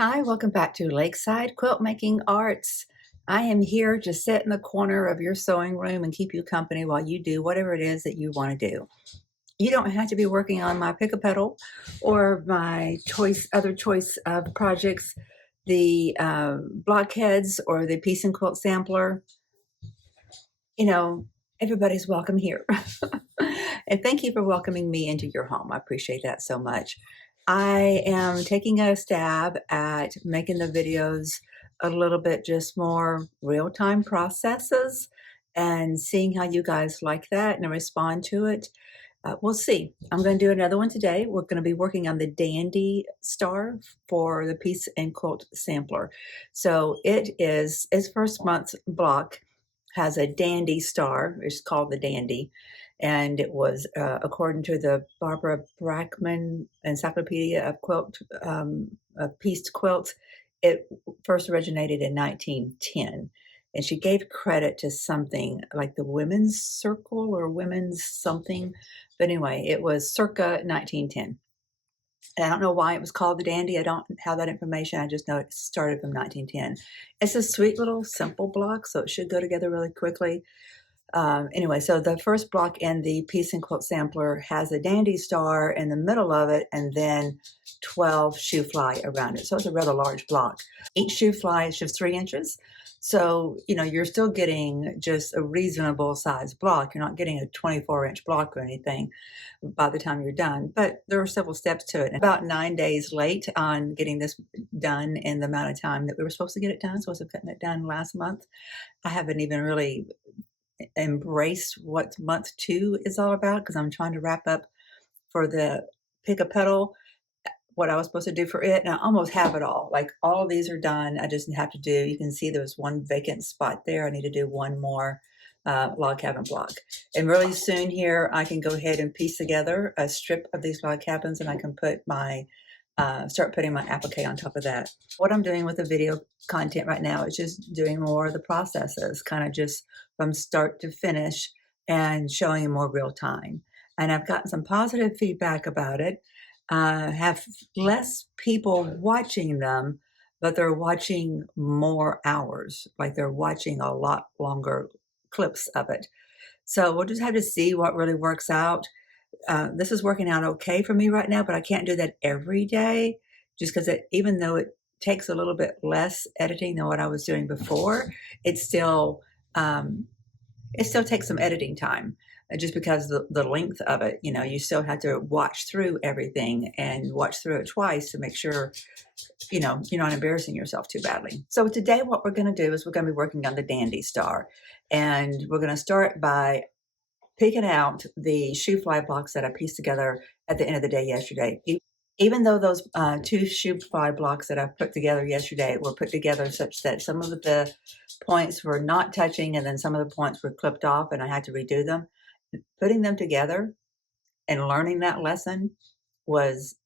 Hi, welcome back to Lakeside Quilt Making Arts. I am here to sit in the corner of your sewing room and keep you company while you do whatever it is that you want to do. You don't have to be working on my Petal or my other choice of projects, the Blockheads or the Piece and Quilt Sampler. You know, everybody's welcome here. And thank you for welcoming me into your home. I appreciate that so much. I am taking a stab at making the videos a little bit just more real-time processes and seeing how you guys like that and respond to it. We'll see. I'm going to do another one today. We're going to be working on the Dandy Star for the Piece and Quilt Sampler. So its first month's block has a Dandy Star. It's called the Dandy. And it was, according to the Barbara Brackman Encyclopedia of Piece Quilts, it first originated in 1910. And she gave credit to something like the Women's Circle or Women's something. But anyway, it was circa 1910. And I don't know why it was called the Dandy. I don't have that information. I just know it started from 1910. It's a sweet little simple block, so it should go together really quickly. Anyway, so the first block in the Piece and Quilt Sampler has a Dandy Star in the middle of it and then 12 SHOOFLY around it. So it's a rather large block. Each SHOOFLY is just 3 inches. So, you're still getting just a reasonable size block. You're not getting a 24-inch block or anything by the time you're done. But there are several steps to it. And about 9 days late on getting this done in the amount of time that we were supposed to get it done. So I was cutting it done last month. I haven't even really embraced what month 2 is all about because I'm trying to wrap up for the Pick a Petal what I was supposed to do for it, and I almost have it all. Like all of these are done. I just have to do, you can see there's one vacant spot there. I need to do one more log cabin block. And really soon here, I can go ahead and piece together a strip of these log cabins and I can put my, start putting my applique on top of that. What I'm doing with the video content right now is just doing more of the processes, kind of just from start to finish and showing in more real time. And I've gotten some positive feedback about it. Have less people watching them, but they're watching more hours, like they're watching a lot longer clips of it. So we'll just have to see what really works out. This is working out okay for me right now, but I can't do that every day just because even though it takes a little bit less editing than what I was doing before, it still takes some editing time. Just because the length of it, you still have to watch through everything and watch through it twice to make sure, you're not embarrassing yourself too badly. So today what we're going to do is we're going to be working on the Dandy Star. And we're going to start by picking out the SHOOFLY blocks that I pieced together at the end of the day yesterday. Even though those 2 SHOOFLY blocks that I put together yesterday were put together such that some of the points were not touching and then some of the points were clipped off and I had to redo them, putting them together and learning that lesson was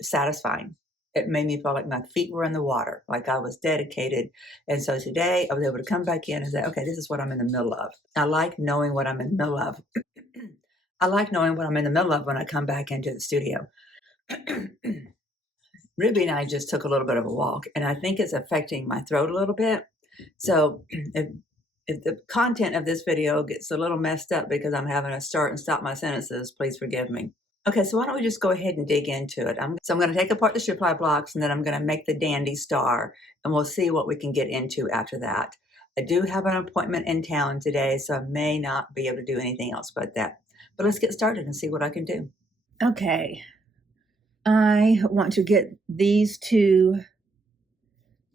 satisfying. It made me feel like my feet were in the water, like I was dedicated. And so today I was able to come back in and say, okay, this is what I'm in the middle of. I like knowing what I'm in the middle of. I like knowing what I'm in the middle of when I come back into the studio. Ruby and I just took a little bit of a walk, and I think it's affecting my throat a little bit. So if the content of this video gets a little messed up because I'm having to start and stop my sentences, please forgive me. Okay, so why don't we just go ahead and dig into it. So I'm going to take apart the SHOOFLY blocks, and then I'm going to make the Dandy Star, and we'll see what we can get into after that. I do have an appointment in town today, so I may not be able to do anything else but that. But let's get started and see what I can do. Okay, I want to get these 2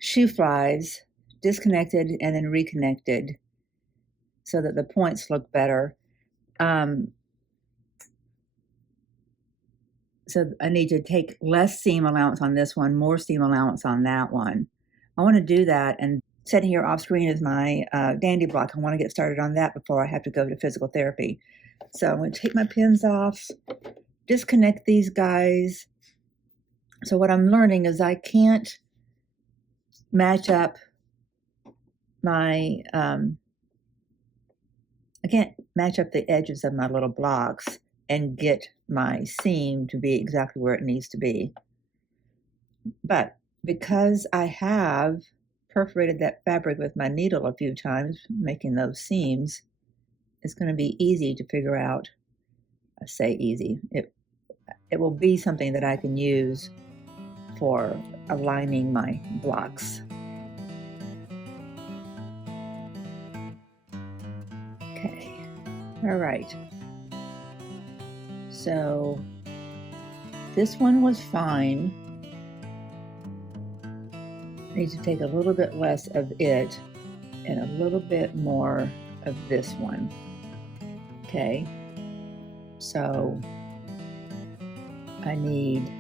SHOOFLYs disconnected and then reconnected so that the points look better. So I need to take less seam allowance on this one, more seam allowance on that one. I want to do that, and sitting here off screen is my Dandy block. I want to get started on that before I have to go to physical therapy. So I'm going to take my pins off, disconnect these guys. So what I'm learning is I can't match up my, I can't match up the edges of my little blocks and get my seam to be exactly where it needs to be. But because I have perforated that fabric with my needle a few times, making those seams, it's going to be easy to figure out. I say easy. It will be something that I can use for aligning my blocks. Okay, all right. So this one was fine. I need to take a little bit less of it and a little bit more of this one. Okay, so I need,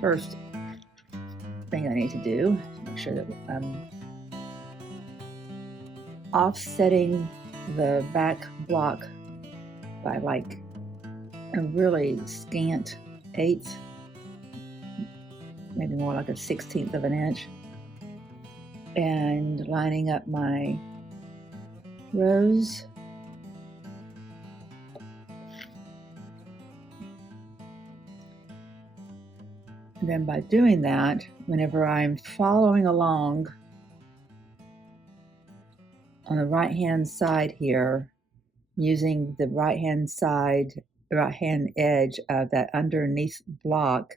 first thing I need to do is make sure that I'm offsetting the back block by like a really scant eighth, maybe more like a 1/16 of an inch, and lining up my rows. And then by doing that, whenever I'm following along on the right hand side here, using the right hand edge of that underneath block,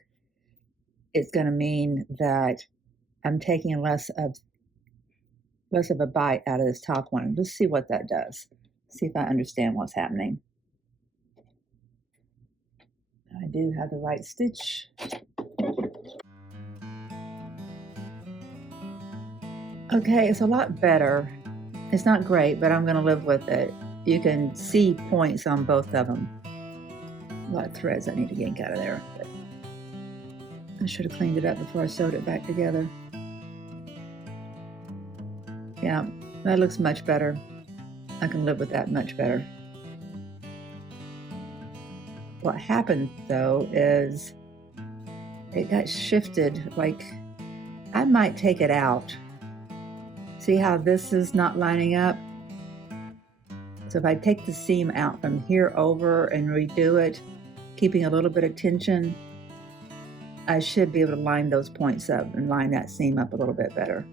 it's going to mean that I'm taking less of a bite out of this top one. Let's see what that does. See if I understand what's happening. I do have the right stitch. Okay, it's a lot better. It's not great, but I'm going to live with it. You can see points on both of them. A lot of threads I need to yank out of there. But I should have cleaned it up before I sewed it back together. Yeah, that looks much better. I can live with that much better. What happened though is it got shifted. Like, I might take it out. See how this is not lining up? So if I take the seam out from here over and redo it, keeping a little bit of tension, I should be able to line those points up and line that seam up a little bit better.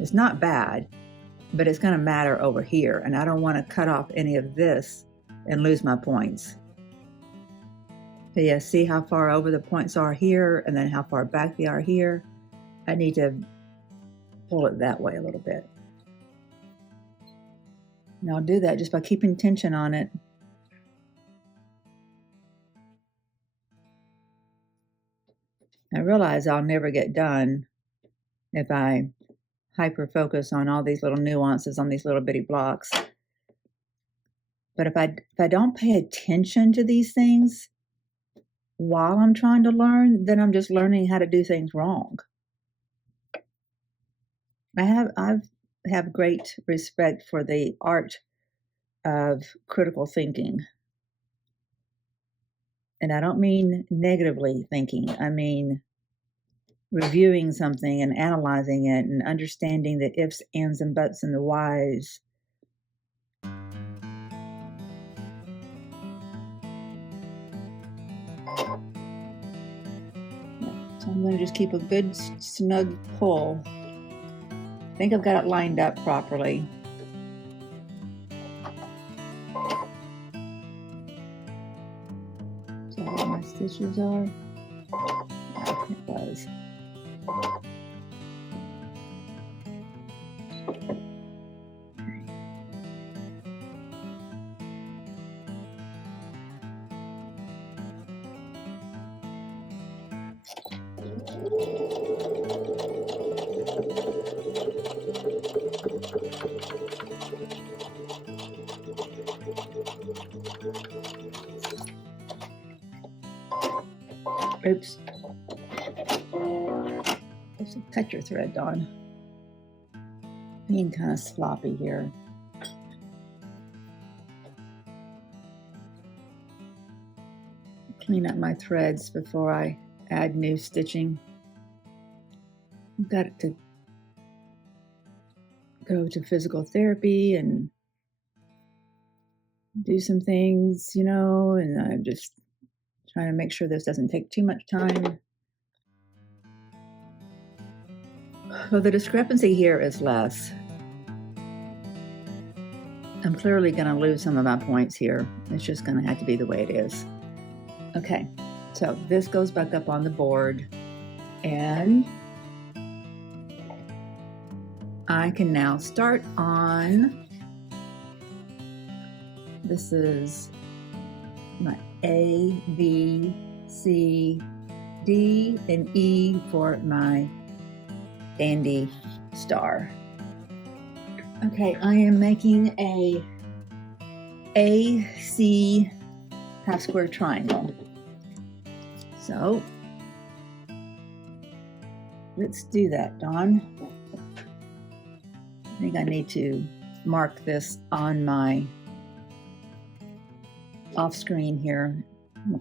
It's not bad, but it's going to matter over here, and I don't want to cut off any of this and lose my points. So yeah, see how far over the points are here and then how far back they are here? I need to pull it that way a little bit. And I'll do that just by keeping tension on it. I realize I'll never get done if I hyper focus on all these little nuances on these little bitty blocks. But if I don't pay attention to these things while I'm trying to learn, then I'm just learning how to do things wrong. I have great respect for the art of critical thinking. And I don't mean negatively thinking. I mean reviewing something and analyzing it and understanding the ifs, ands, and buts and the whys. So I'm going to just keep a good snug pull. I think I've got it lined up properly. So where my stitches are. Oh, it was. Oops. Cut your thread, Dawn. Being kind of sloppy here. Clean up my threads before I add new stitching. I've got to go to physical therapy and do some things, you know, and I'm just trying to make sure this doesn't take too much time. Well, the discrepancy here is less. I'm clearly going to lose some of my points here. It's just going to have to be the way it is. Okay, so this goes back up on the board, and I can now start on, this is my A, B, C, D, and E for my dandy star. Okay, I am making a AC half square triangle. So let's do that, Dawn. I think I need to mark this on my off screen here,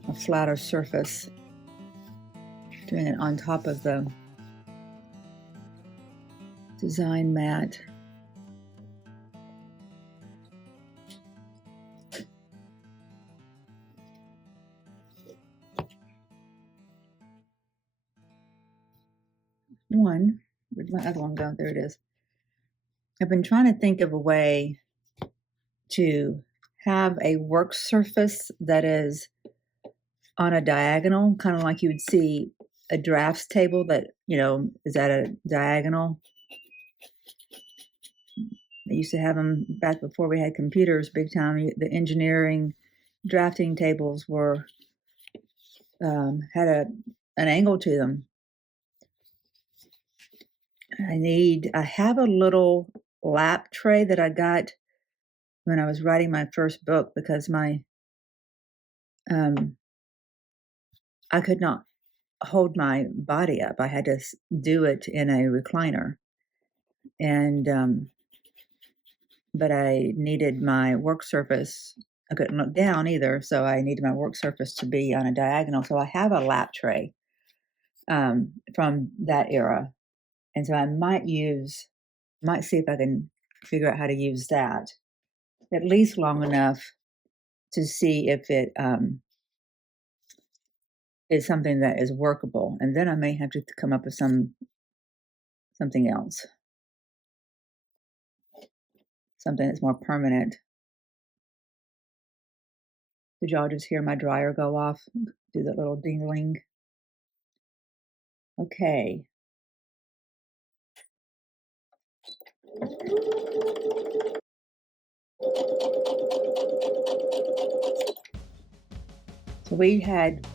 a flatter surface, doing it on top of the design mat. One, where'd my other one go? There it is. I've been trying to think of a way to have a work surface that is on a diagonal, kind of like you would see a drafts table that, you know, is at a diagonal. They used to have them back before we had computers big time. The engineering drafting tables were had an angle to them. I have a little lap tray that I got when I was writing my first book, because my I could not hold my body up. I had to do it in a recliner, and but I needed my work surface. I couldn't look down either, so I needed my work surface to be on a diagonal. So I have a lap tray from that era, and so I might see if I can figure out how to use that at least long enough to see if it is something that is workable, and then I may have to come up with something else, something that's more permanent. Did y'all just hear my dryer go off? Do that little dingling. Okay. So we had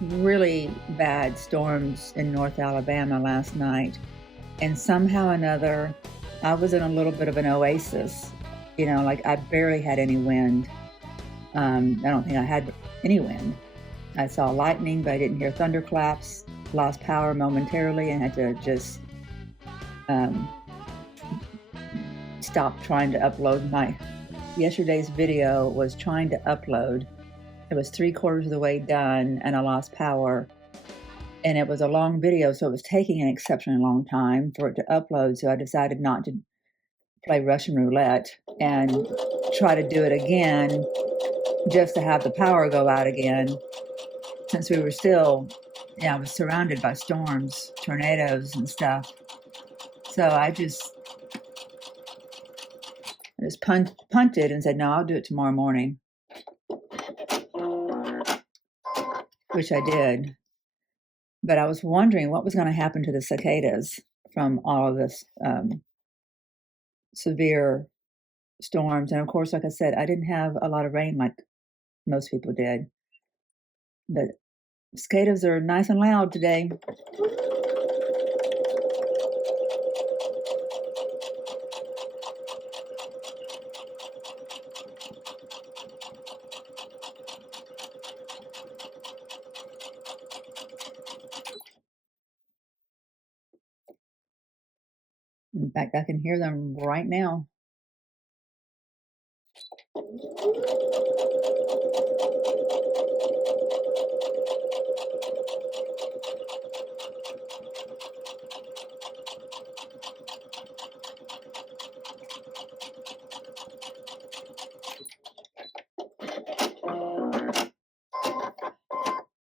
really bad storms in North Alabama last night, and somehow or another, I was in a little bit of an oasis. You know, like I barely had any wind. I don't think I had any wind. I saw lightning, but I didn't hear thunderclaps. Lost power momentarily and had to just stop trying to upload. Yesterday's video was trying to upload. It was 3/4 of the way done and I lost power. And it was a long video, so it was taking an exceptionally long time for it to upload. So I decided not to play Russian roulette and try to do it again just to have the power go out again, since we were still, I was surrounded by storms, tornadoes and stuff. So I just punted and said, no, I'll do it tomorrow morning, which I did. But I was wondering what was going to happen to the cicadas from all of this severe storms. And of course, like I said, I didn't have a lot of rain like most people did. But cicadas are nice and loud today. In fact, I can hear them right now.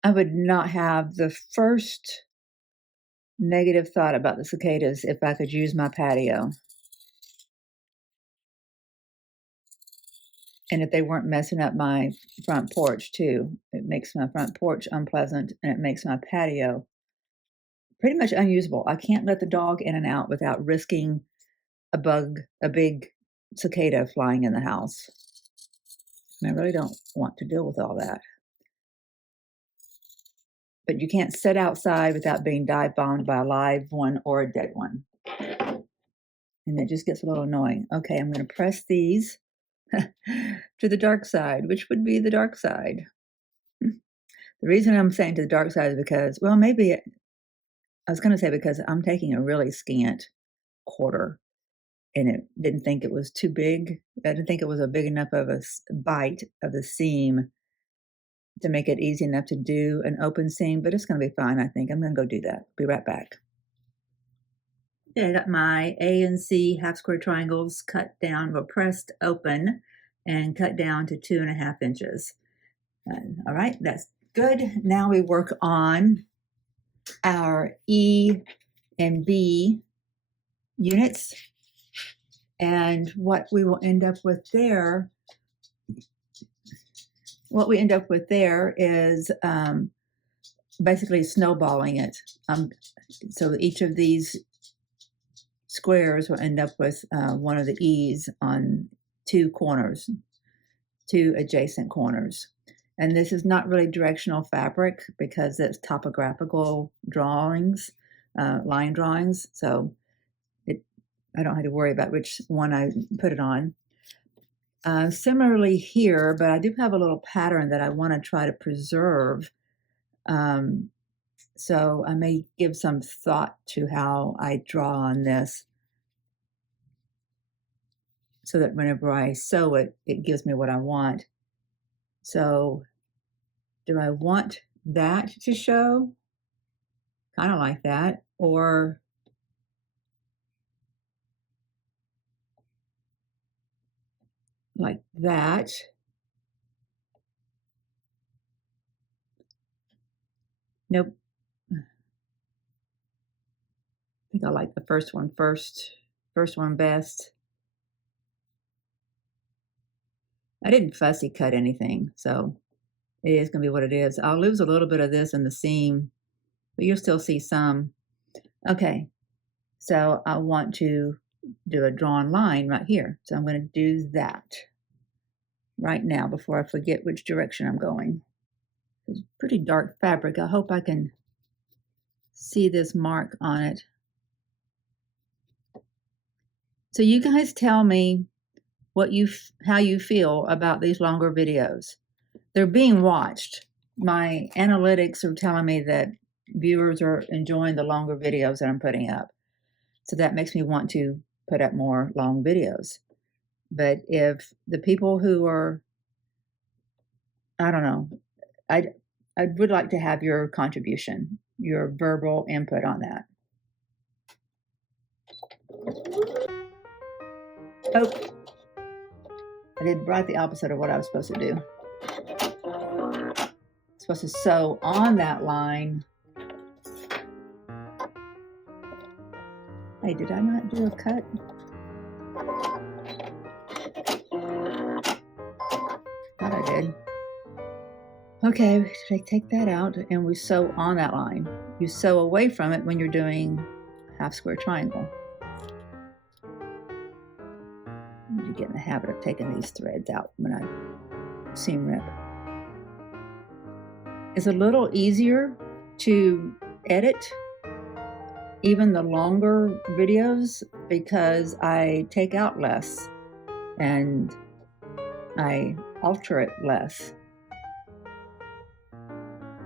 I would not have the first negative thought about the cicadas if I could use my patio. And if they weren't messing up my front porch too. It makes my front porch unpleasant, and it makes my patio pretty much unusable. I can't let the dog in and out without risking a big cicada flying in the house. And I really don't want to deal with all that. But you can't sit outside without being dive bombed by a live one or a dead one. And it just gets a little annoying. Okay, I'm going to press these to the dark side, which would be the dark side. The reason I'm saying to the dark side is because, well, maybe I was going to say because I'm taking a really scant quarter, and it didn't think it was too big. I didn't think it was a big enough of a bite of the seam to make it easy enough to do an open seam, but it's going to be fine, I think. I'm going to go do that. Be right back. Okay, I got my A and C half square triangles cut down, or pressed open and cut down to 2.5 inches. All right, that's good. Now we work on our E and B units. And what we will end up with there, is basically snowballing it. So each of these squares will end up with one of the E's on 2 corners, 2 adjacent corners. And this is not really directional fabric because it's topographical drawings, line drawings. So I don't have to worry about which one I put it on. Similarly here, but I do have a little pattern that I want to try to preserve. So I may give some thought to how I draw on this so that whenever I sew it, it gives me what I want. So do I want that to show? Kind of like that. Or like that. Nope. I think I like the first one best. I didn't fussy cut anything, so it is going to be what it is. I'll lose a little bit of this in the seam, but you'll still see some. Okay, so I want to do a drawn line right here. So I'm going to do that right now before I forget which direction I'm going. It's pretty dark fabric. I hope I can see this mark on it. So you guys tell me how you feel about these longer videos. They're being watched. My analytics are telling me that viewers are enjoying the longer videos that I'm putting up. So that makes me want to put up more long videos. But if the people who are, I don't know, I would like to have your contribution, your verbal input on that. Oh, I did right the opposite of what I was supposed to do. I'm supposed to sew on that line. Hey, did I not do a cut? Thought I did. Okay, should I take that out and we sew on that line? You sew away from it when you're doing half square triangle. You get in the habit of taking these threads out when I seam rip. It's a little easier to edit even the longer videos because I take out less and I alter it less.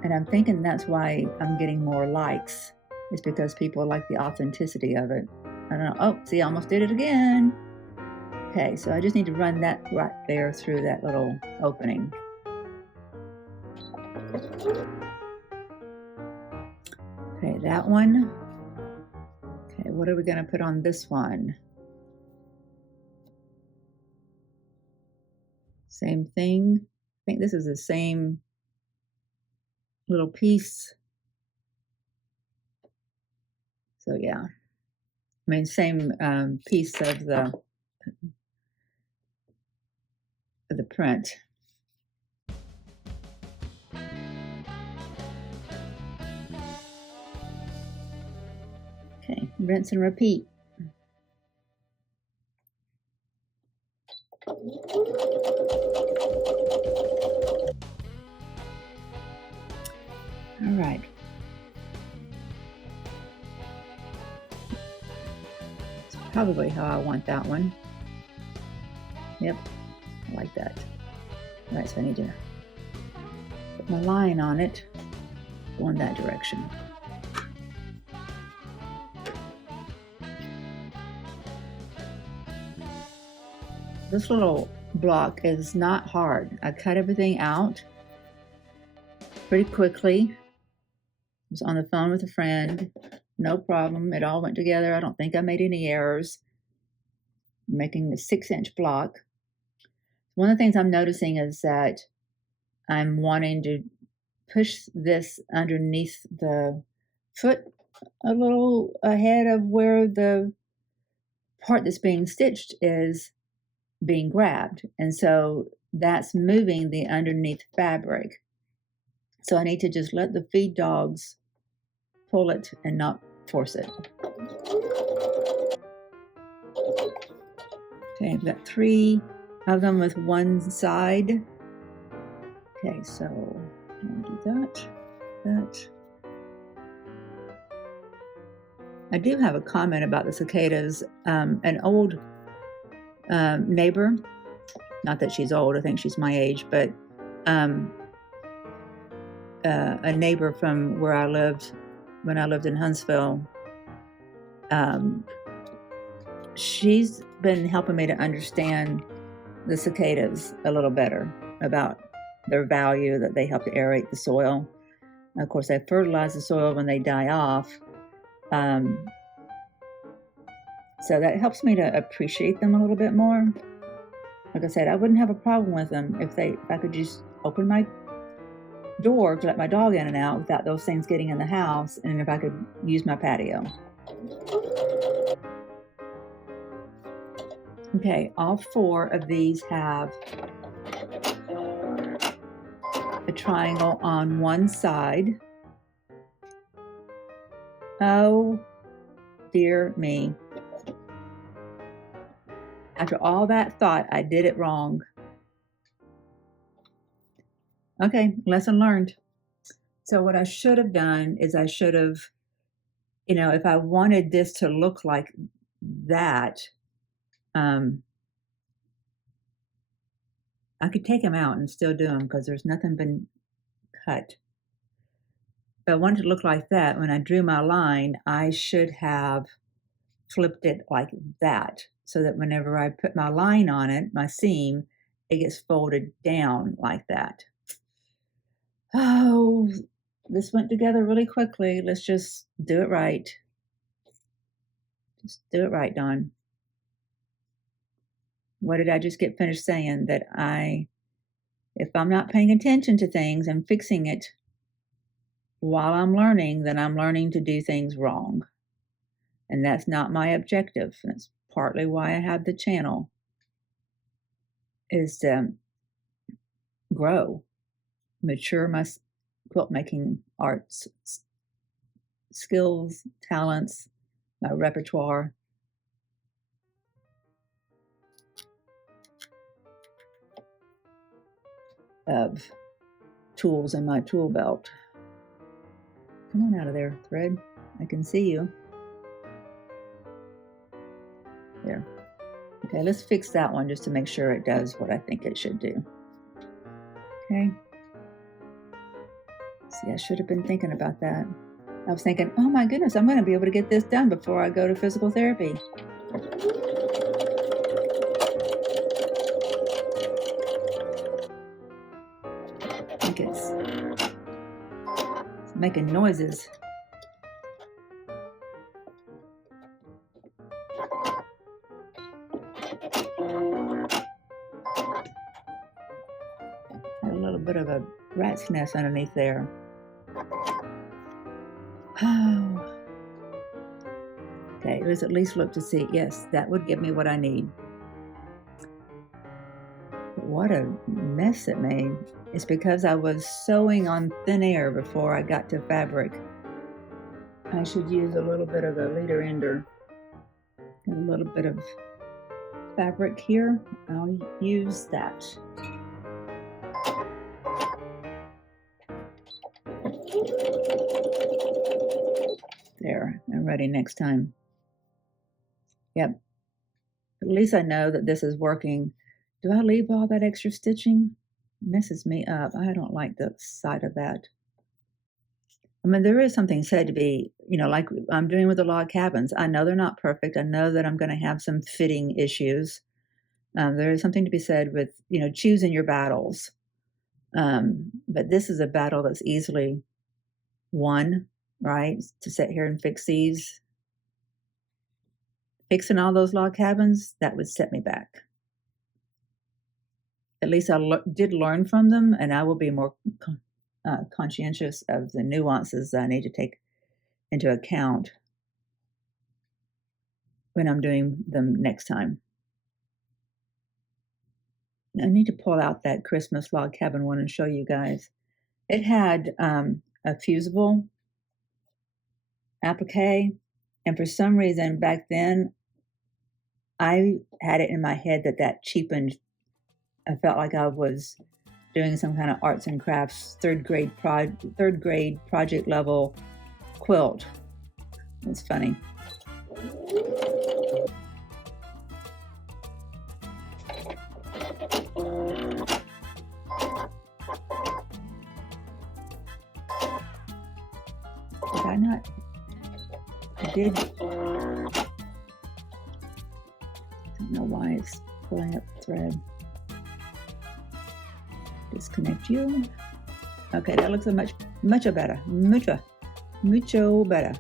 And I'm thinking that's why I'm getting more likes. It's because people like the authenticity of it. I don't know. Oh, see, I almost did it again. Okay, so I just need to run that right there through that little opening. Okay, that one. Okay, what are we going to put on this one? Same thing. I think this is the same little piece. So yeah, I mean, same piece of the print. Okay, rinse and repeat. All right. It's probably how I want that one. Yep, I like that. All right, so I need to put my line on it, go in that direction. This little block is not hard. I cut everything out pretty quickly. I was on the phone with a friend, no problem. It all went together. I don't think I made any errors. I'm making a 6-inch block. One of the things I'm noticing is that I'm wanting to push this underneath the foot a little ahead of where the part that's being stitched is being grabbed. And so that's moving the underneath fabric. So I need to just let the feed dogs pull it and not force it. Okay, I've got 3 of them with one side. Okay, so I'll do that. I do have a comment about the cicadas. An old neighbor, not that she's old, I think she's my age, but a neighbor from where I lived when I lived in Huntsville, she's been helping me to understand the cicadas a little better, about their value, that they help to aerate the soil. And of course, they fertilize the soil when they die off. So that helps me to appreciate them a little bit more. Like I said, I wouldn't have a problem with them if I could just open my door to let my dog in and out without those things getting in the house, and if I could use my patio. Okay, all 4 of these have a triangle on one side. Oh, dear me. After all that thought, I did it wrong. Okay, lesson learned. So what I should have done is I should have, if I wanted this to look like that, I could take them out and still do them because there's nothing been cut. If I wanted to look like that, when I drew my line, I should have flipped it like that, so that whenever I put my line on it, my seam, it gets folded down like that. Oh, this went together really quickly. Let's just do it right. Just do it right, Dawn. What did I just get finished saying? That if I'm not paying attention to things and fixing it while I'm learning, then I'm learning to do things wrong. And that's not my objective. That's partly why I have the channel, is to grow, mature my quilt making arts, skills, talents, my repertoire. Of tools in my tool belt. Come on out of there, thread. I can see you. There. Okay, let's fix that one just to make sure it does what I think it should do. Okay. See, I should have been thinking about that. I was thinking, oh my goodness, I'm going to be able to get this done before I go to physical therapy. I think it's making noises. A little bit of a rat's nest underneath there. Okay, let's at least look to see. Yes, that would give me what I need. But what a mess it made. It's because I was sewing on thin air before I got to fabric. I should use a little bit of a leader ender. A little bit of fabric here. I'll use that. There, I'm ready next time. Yep. At least I know that this is working. Do I leave all that extra stitching? It messes me up. I don't like the sight of that. I mean, there is something said to be, you know, like I'm doing with the log cabins. I know they're not perfect. I know that I'm going to have some fitting issues. There is something to be said with, you know, choosing your battles. But this is a battle that's easily won, right? To sit here and fix these. Fixing all those log cabins, that would set me back. At least I did learn from them, and I will be more conscientious of the nuances that I need to take into account when I'm doing them next time. I need to pull out that Christmas log cabin one and show you guys. It had a fusible applique, and for some reason back then I had it in my head that cheapened. I felt like I was doing some kind of arts and crafts third grade project level quilt. It's funny. Did I not? I did. I don't know why it's pulling up the thread. Disconnect you. Okay, that looks much better. Mucho better.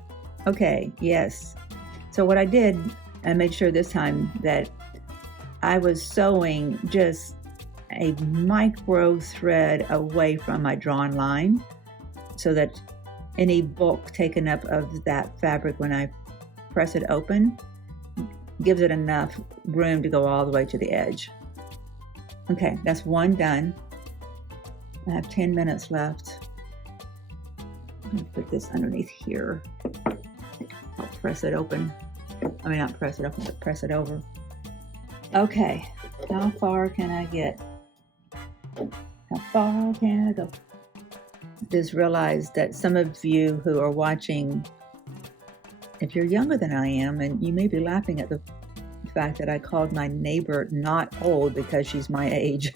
Okay, yes. So what I did, I made sure this time that I was sewing just a micro thread away from my drawn line so that any bulk taken up of that fabric when I press it open gives it enough room to go all the way to the edge. Okay, that's one done. I have 10 minutes left. I'm going to put this underneath here. I'll press it open. I mean, not press it open, but press it over. Okay, how far can I get? How far can I go? Just realized that some of you who are watching, if you're younger than I am, and you may be laughing at the fact that I called my neighbor not old because she's my age.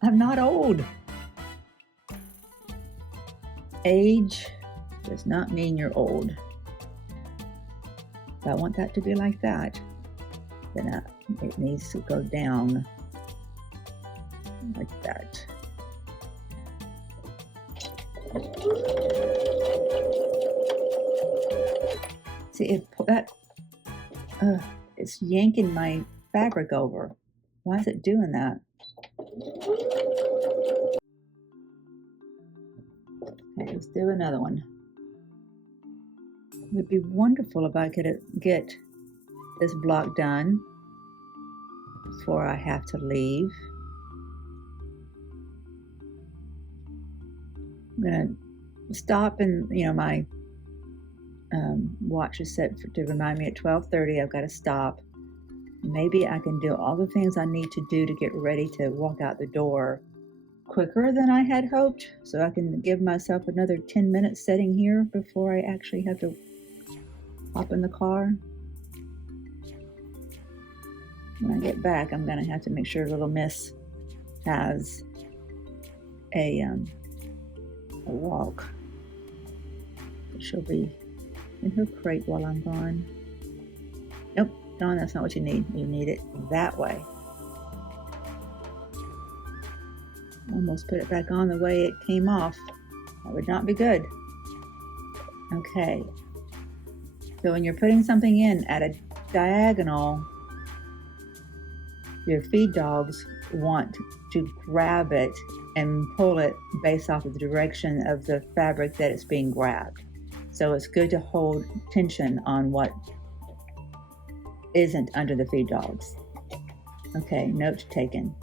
I'm not old. Age does not mean you're old. If I want that to be like that, then it needs to go down like that. See, it's yanking my fabric over. Why is it doing that? Okay, let's do another one. It would be wonderful if I could get this block done before I have to leave. I'm gonna stop, and my watch is set to remind me at 12:30 I've got to stop. Maybe I can do all the things I need to do to get ready to walk out the door quicker than I had hoped, so I can give myself another 10 minutes sitting here before I actually have to hop in the car. When I get back, I'm gonna have to make sure little Miss has a walk. She'll be in her crate while I'm gone. Nope, no, that's not what you need. You need it that way. Almost put it back on the way it came off. That would not be good. Okay. So when you're putting something in at a diagonal, your feed dogs want to grab it and pull it based off of the direction of the fabric that it's being grabbed. So it's good to hold tension on what isn't under the feed dogs. Okay, note taken.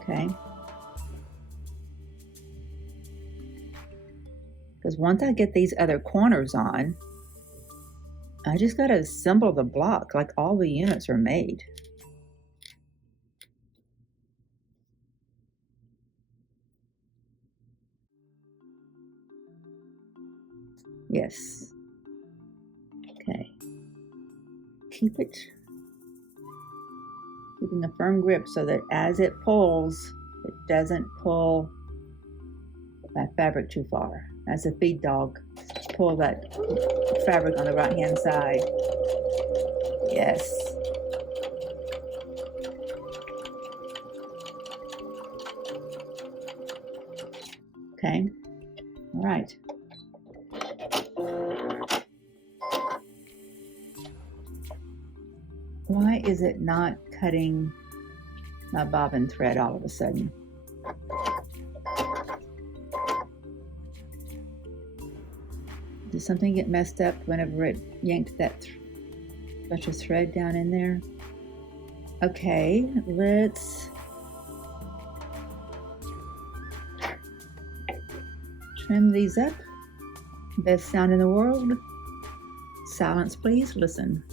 Okay. Because once I get these other corners on, I just got to assemble the block like all the units are made. Yes. Okay. Keeping a firm grip so that as it pulls, it doesn't pull that fabric too far. As a feed dog, pull that fabric on the right hand side. Yes. Okay. All right. Why is it not cutting my bobbin thread all of a sudden? Did something get messed up whenever it yanked that bunch of thread down in there? Okay, let's trim these up. Best sound in the world. Silence, please. Listen.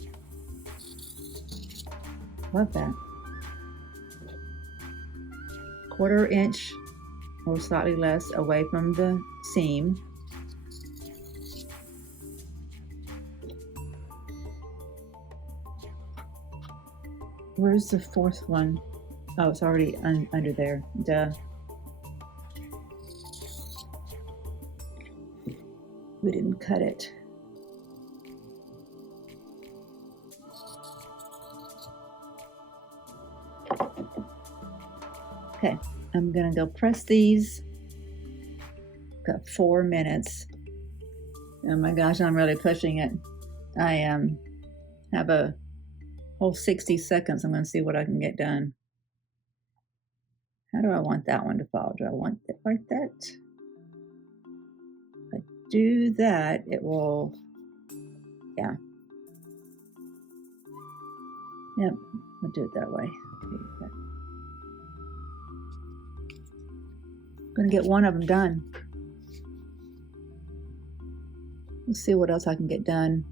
Love that. 1/4 inch or slightly less away from the seam. Where's the 4th one? Oh, it's already under there. Duh. We didn't cut it. Okay, I'm gonna go press these. Got 4 minutes. Oh my gosh, I'm really pushing it. I have a whole 60 seconds. I'm gonna see what I can get done. How do I want that one to fall? Do I want it like that? If I do that, it will, yeah. Yep, I'll do it that way. I'm gonna get one of them done. Let's see what else I can get done.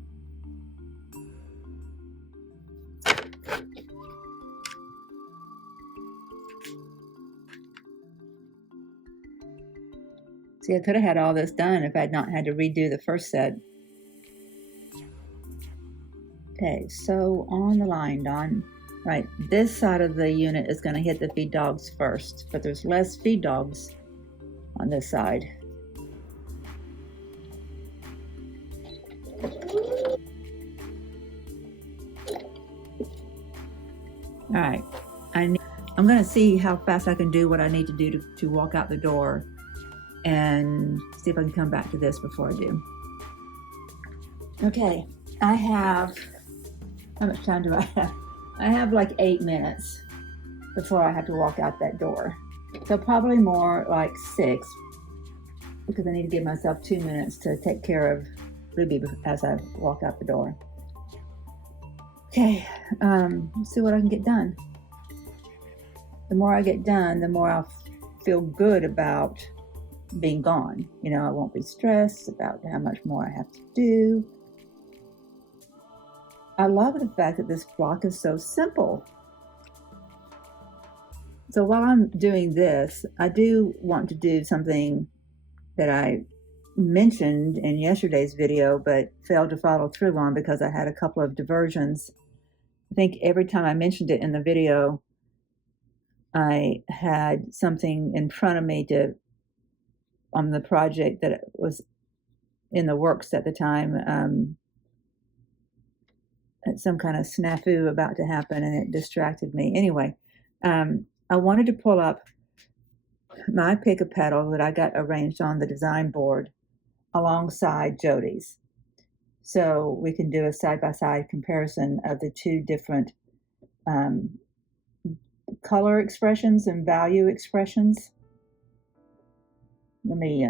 See, I could have had all this done if I had not had to redo the first set. Okay, so on the line, Dawn. Right, this side of the unit is going to hit the feed dogs first, but there's less feed dogs on this side. All right, I'm going to see how fast I can do what I need to do to walk out the door, and see if I can come back to this before I do. Okay, I have, how much time do I have? I have like 8 minutes before I have to walk out that door. So probably more like 6, because I need to give myself 2 minutes to take care of Ruby as I walk out the door. Okay, let's see what I can get done. The more I get done, the more I'll feel good about being gone. You know, I won't be stressed about how much more I have to do. I love the fact that this block is so simple. So while I'm doing this, I do want to do something that I mentioned in yesterday's video, but failed to follow through on because I had a couple of diversions. I think every time I mentioned it in the video, I had something in front of me on the project that was in the works at the time. Some kind of snafu about to happen, and it distracted me. Anyway, I wanted to pull up my pick a petal that I got arranged on the design board alongside Jody's. So we can do a side-by-side comparison of the two different color expressions and value expressions. Let me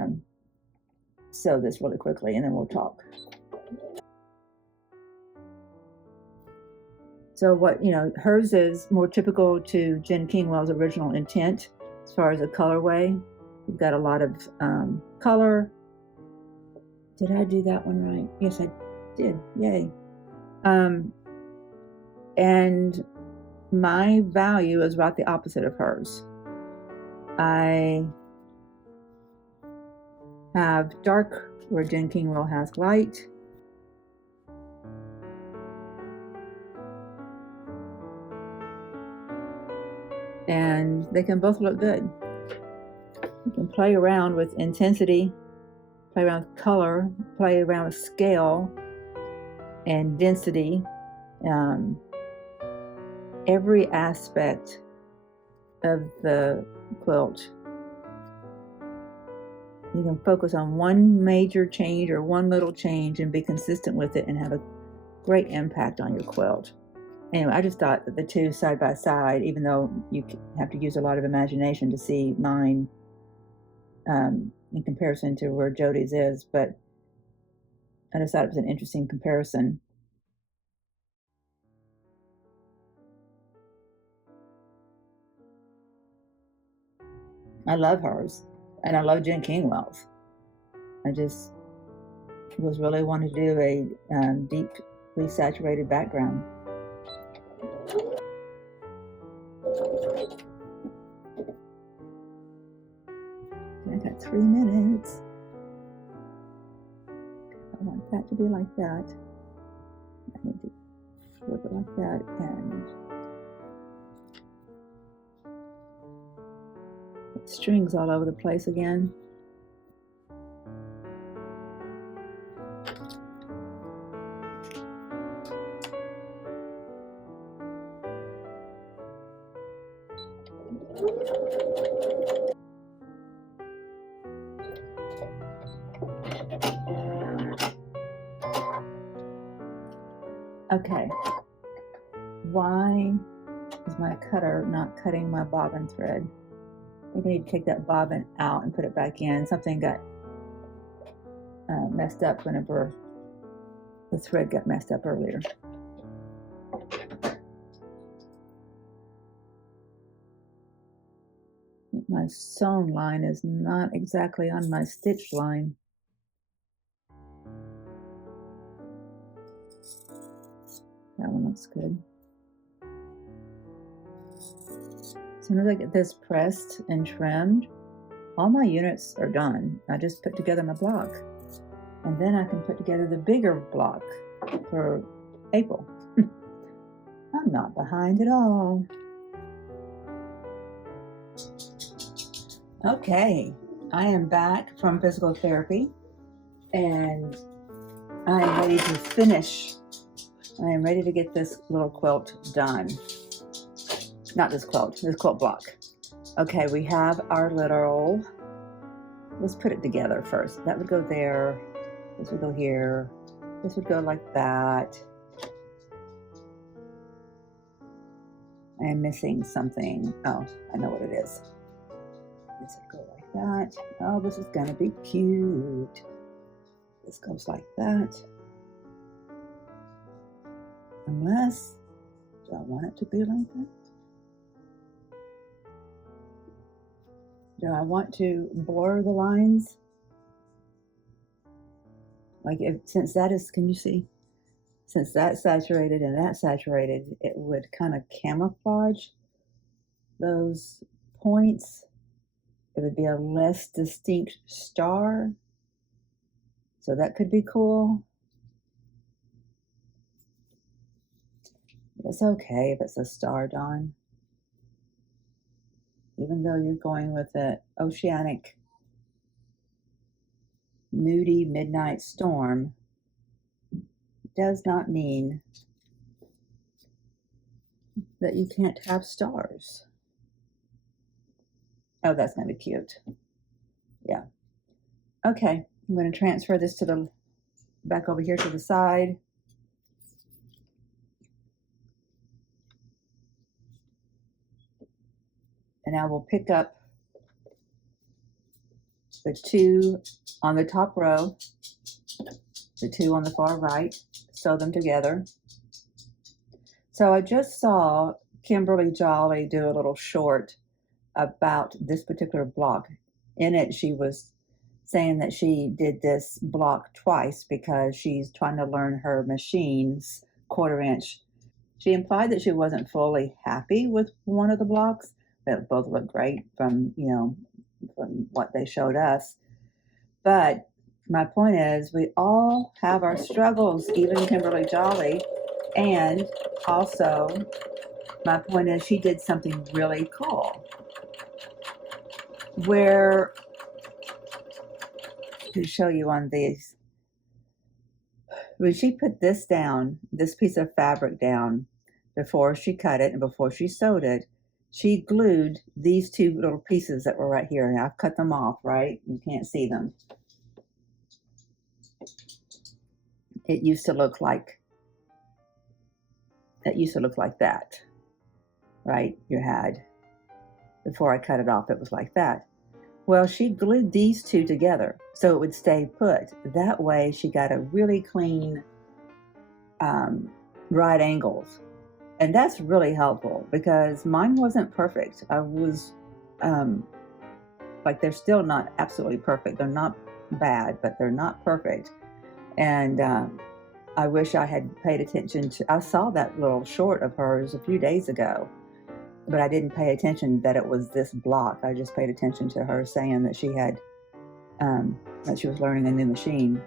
sew this really quickly and then we'll talk. So what, hers is more typical to Jen Kingwell's original intent as far as a colorway. You've got a lot of color. Did I do that one right? Yes, I did. Yay. And my value is about the opposite of hers. I have dark where Jen Kingwell has light. And they can both look good. You can play around with intensity, play around with color, play around with scale and density. Every aspect of the quilt. You can focus on one major change or one little change and be consistent with it and have a great impact on your quilt. Anyway, I just thought that the two side by side, even though you have to use a lot of imagination to see mine in comparison to where Jody's is, but I just thought it was an interesting comparison. I love hers, and I love Jen Kingwell's. I just was really wanting to do a deeply saturated background. I got 3 minutes. I want that to be like that. I need to flip it like that and put strings all over the place again. Okay, why is my cutter not cutting my bobbin thread? I think I need to take that bobbin out and put it back in. Something got messed up whenever the thread got messed up earlier. My sewn line is not exactly on my stitch line. That one looks good. As soon as I get this pressed and trimmed, all my units are done. I just put together my block. And then I can put together the bigger block for April. I'm not behind at all. Okay, I am back from physical therapy and I am ready to finish. I am ready to get this little quilt done. Not this quilt block. Okay, we have our little, let's put it together first. That would go there, this would go here, this would go like that. I am missing something. Oh, I know what it is. This would go like that. Oh, this is gonna be cute. This goes like that. Unless, do I want it to be like that? Do I want to blur the lines? Like since that is, can you see? Since that's saturated and that's saturated, it would kind of camouflage those points. It would be a less distinct star. So that could be cool. It's okay if it's a star dawn. Even though you're going with an oceanic, moody midnight storm, does not mean that you can't have stars. Oh, that's gonna be cute. Yeah. Okay, I'm gonna transfer this to the back over here to the side. And I will pick up the two on the top row, the two on the far right, sew them together. So I just saw Kimberly Jolly do a little short about this particular block. In it, she was saying that she did this block twice because she's trying to learn her machine's 1/4 inch. She implied that she wasn't fully happy with one of the blocks. That both look great from, from what they showed us. But my point is, we all have our struggles, even Kimberly Jolly. And also, my point is, she did something really cool where, to show you on these, when she put this down, this piece of fabric down, before she cut it and before she sewed it, she glued these two little pieces that were right here. And I've cut them off, right? You can't see them. It used to look like that, right? You had, before I cut it off, it was like that. Well, she glued these two together so it would stay put. That way she got a really clean right angles. And that's really helpful because mine wasn't perfect. I was like, they're still not absolutely perfect. They're not bad, but they're not perfect. And I wish I had paid attention to, I saw that little short of hers a few days ago, but I didn't pay attention that it was this block. I just paid attention to her saying that she had, that she was learning a new machine.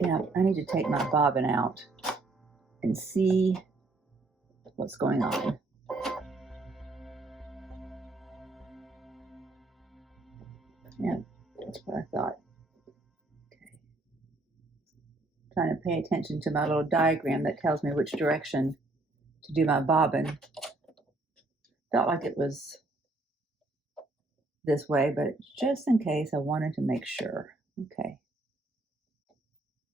Yeah, I need to take my bobbin out and see what's going on. Yeah, that's what I thought. Okay. Trying to pay attention to my little diagram that tells me which direction to do my bobbin. Felt like it was this way, but just in case, I wanted to make sure. Okay.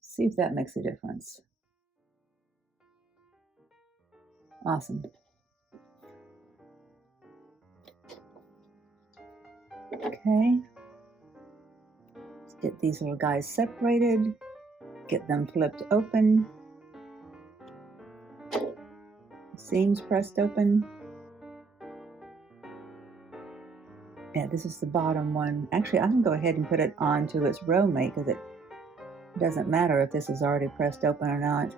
See if that makes a difference. Awesome. Okay. Let's get these little guys separated, get them flipped open, seams pressed open. Yeah, this is the bottom one. Actually, I can go ahead and put it onto its row mate because it doesn't matter if this is already pressed open or not.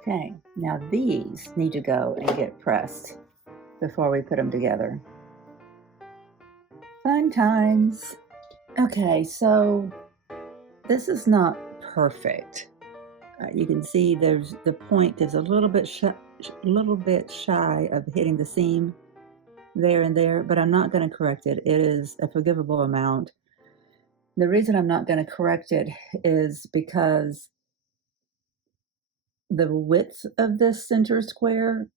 Okay, now these need to go and get pressed before we put them together. Fun times. Okay, so this is not perfect. You can see there's the point is a little bit shy of hitting the seam there and there, but I'm not going to correct it. It is a forgivable amount. The reason I'm not going to correct it is because the width of this center square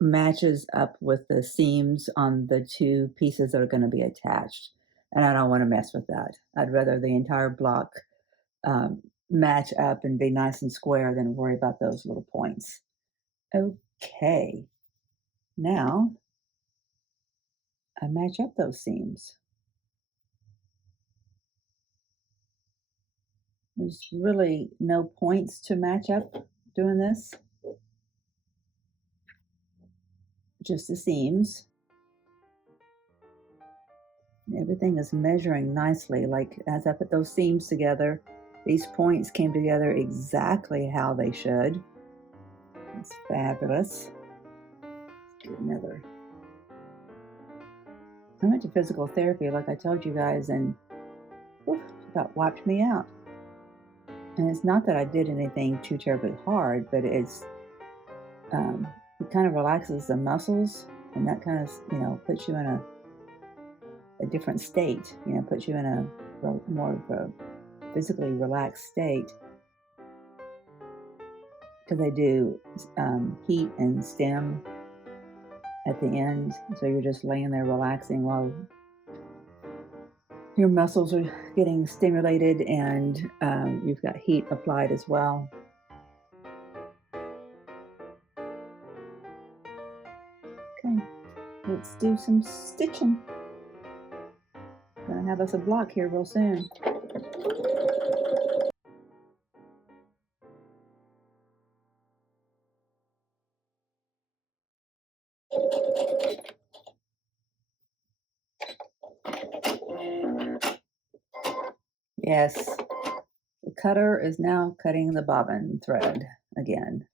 matches up with the seams on the two pieces that are going to be attached. And I don't want to mess with that. I'd rather the entire block match up and be nice and square than worry about those little points. Okay, now I match up those seams. There's really no points to match up doing this, just the seams. Everything is measuring nicely, like as I put those seams together, These points came together exactly how they should. It's fabulous. Get another. I went to physical therapy, like I told you guys, and whew, about wiped me out. And it's not that I did anything too terribly hard, but it kind of relaxes the muscles, and that kind of, puts you in a different state, puts you in a more of a physically relaxed state, because they do heat and stem at the end. So you're just laying there relaxing while your muscles are getting stimulated, and you've got heat applied as well. Okay, let's do some stitching. Gonna have us a block here real soon. Yes, the cutter is now cutting the bobbin thread again.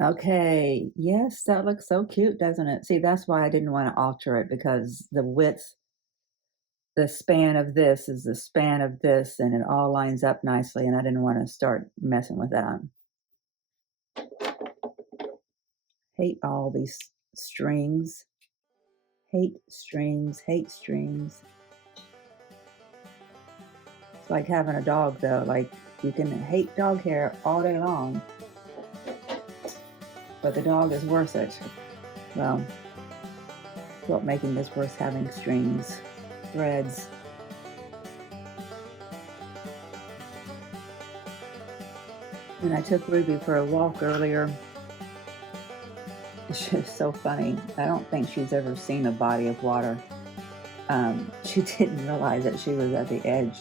Okay, yes, that looks so cute, doesn't it? See, that's why I didn't want to alter it, because the width, the span of this is the span of this, and it all lines up nicely, and I didn't want to start messing with that. Hate all these strings. Hate strings, hate strings. It's like having a dog, though. Like, you can hate dog hair all day long, but the dog is worth it. Well, quilt making is worth having strings, threads. And I took Ruby for a walk earlier. It's just so funny. I don't think she's ever seen a body of water. She didn't realize that she was at the edge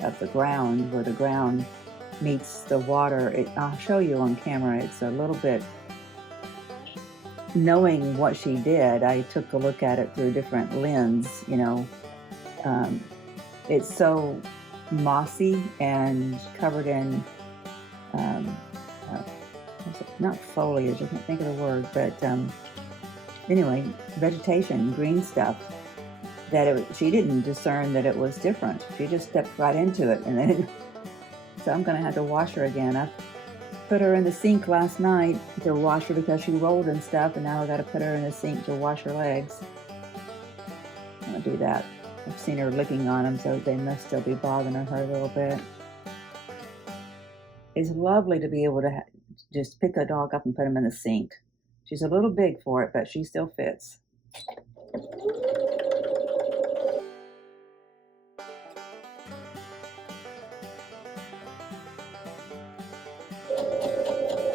of the ground, where the ground meets the water. I'll show you on camera. It's a little bit, knowing what she did, I took a look at it through a different lens, It's so mossy and covered in, not foliage, I can't think of the word, but anyway, vegetation, green stuff, that she didn't discern that it was different. She just stepped right into it, and then, so I'm going to have to wash her again. I put her in the sink last night to wash her because she rolled and stuff, and now I got to put her in the sink to wash her legs. I'm going to do that. I've seen her licking on them, so they must still be bothering her a little bit. It's lovely to be able to just pick a dog up and put him in the sink. She's a little big for it, but she still fits.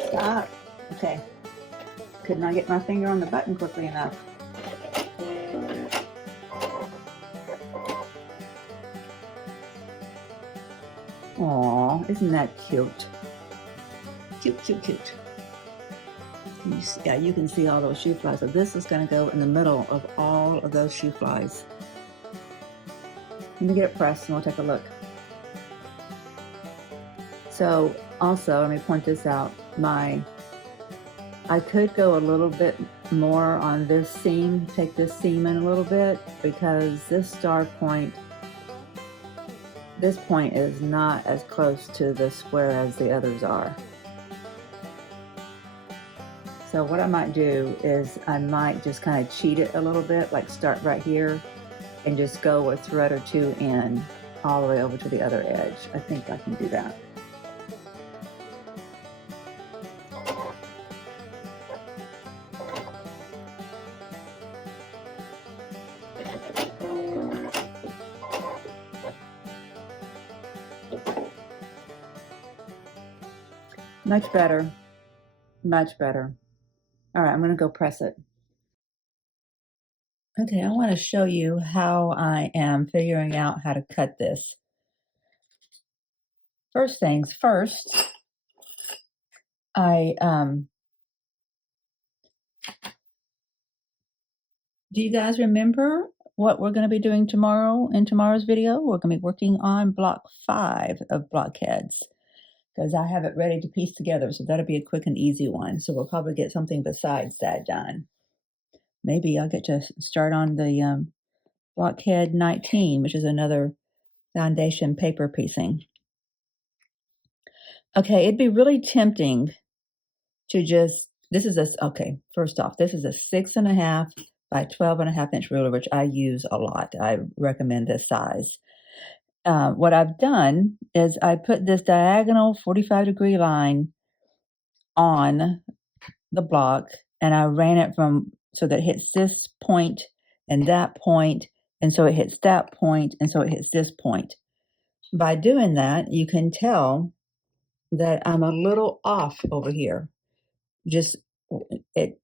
Stop. Okay. Could not get my finger on the button quickly enough. Aw, isn't that cute? Cute, cute, cute. You can see all those shoe flies. So this is going to go in the middle of all of those shoe flies. Let me get it pressed and we'll take a look. So also, let me point this out. I could go a little bit more on this seam, take this seam in a little bit, because this star point, this point is not as close to the square as the others are. So what I might do is I might just kind of cheat it a little bit, like start right here and just go a thread or two in all the way over to the other edge. I think I can do that. Much better, much better. All right, I'm going to go press it. Okay, I want to show you how I am figuring out how to cut this. First things first, do you guys remember what we're going to be doing tomorrow in tomorrow's video. We're going to be working on block 5 of Blockheads because I have it ready to piece together. So that'll be a quick and easy one. So we'll probably get something besides that done. Maybe I'll get to start on the Blockhead 19, which is another foundation paper piecing. Okay, it'd be really tempting to just, first off, this is a 6.5 by 12.5 inch ruler, which I use a lot. I recommend this size. What I've done is I put this diagonal 45-degree line on the block, and I ran it from so that it hits this point and that point, and so it hits that point, and so it hits this point. By doing that, you can tell that I'm a little off over here. Just, it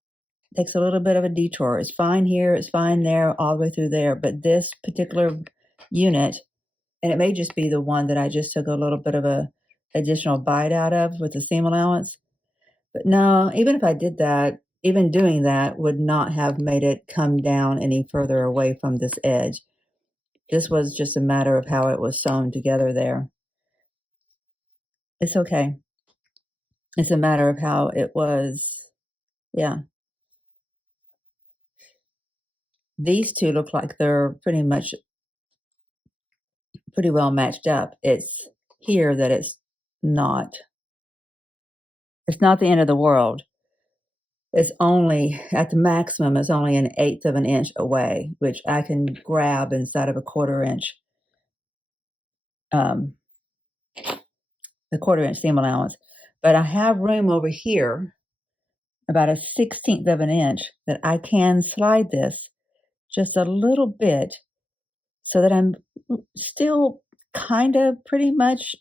takes a little bit of a detour. It's fine here, it's fine there, all the way through there, but this particular unit, and it may just be the one that I just took a little bit of a additional bite out of with the seam allowance. But no, even if I did that, even doing that would not have made it come down any further away from this edge. This was just a matter of how it was sewn together there. It's okay. It's a matter of how it was, yeah. These two look like they're pretty well matched up. It's here that it's not. It's not the end of the world. It's only, at the maximum, it's only 1/8 of an inch away, which I can grab inside of a 1/4 inch, the 1/4 inch seam allowance. But I have room over here, about 1/16 of an inch, that I can slide this just a little bit so that I'm still kind of pretty much